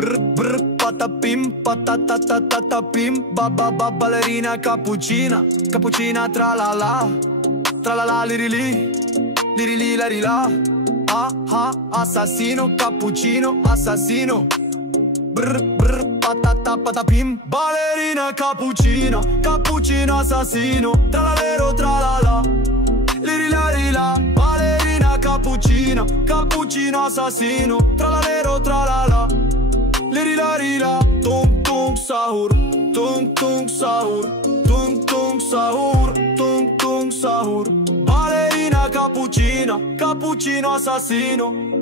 Brr brr patapim patatatatapim. Ballerina cappuccina, cappuccina tra la la lirili, lirili larila. Ah ah assassino, cappuccino, assassino. Brr brr patata patapim. Ballerina cappuccina, cappuccino assassino. Tra la lero tra la lirila rila. Ballerina cappuccina, cappuccino assassino. Tra la lero tra la lirila rila. Tung tung sahur, tung tung sahur, tung tung sahur, tung tung sahur. Ballerina cappuccina, cappuccino assassino.